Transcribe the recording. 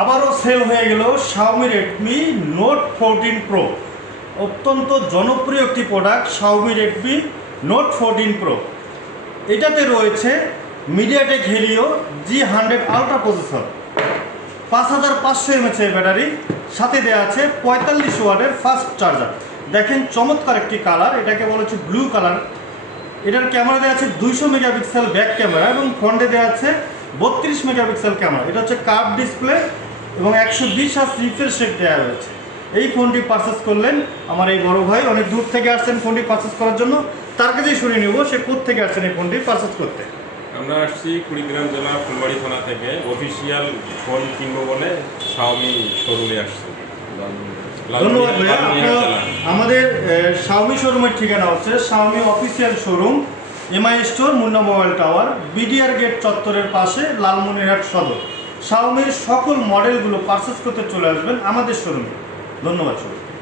আবারও সেল হয়ে গেল Xiaomi Redmi Note 14 Pro। অত্যন্ত জনপ্রিয় একটি product Xiaomi Redmi Note 14 Pro। এটাতে রয়েছে MediaTek Helio G100 Ultra processor, 5500 mAh এর ব্যাটারি, সাথে দেওয়া আছে 45 ওয়াটের ফাস্ট চার্জার। দেখেন চমৎকার একটি কালার, এটাকে বলা হচ্ছে ব্লু কালার। এটার ক্যামেরা দেওয়া আছে 200 মেগাপিক্সেল ব্যাক ক্যামেরা এবং ফ্রন্টে দেওয়া আছে 32 মেগাপিক্সেল ক্যামেরা। এটা হচ্ছে কার্ভ ডিসপ্লে এবং 120 হার্জ রিফ্রেশ রেট দেওয়া রয়েছে। এই ফোনটি পারচেস করলেন আমার এই বড় ভাই, অনেক দূর থেকে আসছেন ফোনটি পারচেস করার জন্য। তার কাছেই শুনে নেব সে কোথা থেকে আসছেন এই ফোনটি পারচেস করতে। আমরা আসছি কুড়িগ্রাম জেলা ফুলবাড়ি থানা থেকে, অফিসিয়াল ফোন কিনবো বলে Xiaomi শোরুমে আসছি। ধন্যবাদ ভাইয়া। আমাদের Xiaomi শোরুমের ঠিকানা হচ্ছে Xiaomi official showroom, MI store, Munna mobile tower, BDR gate চত্বরের পাশে, লালমনিরহাট সদর। Xiaomiর সকল মডেলগুলো পারচেস করতে চলে আসবেন আমাদের শোরুমে। ধন্যবাদ সবাই।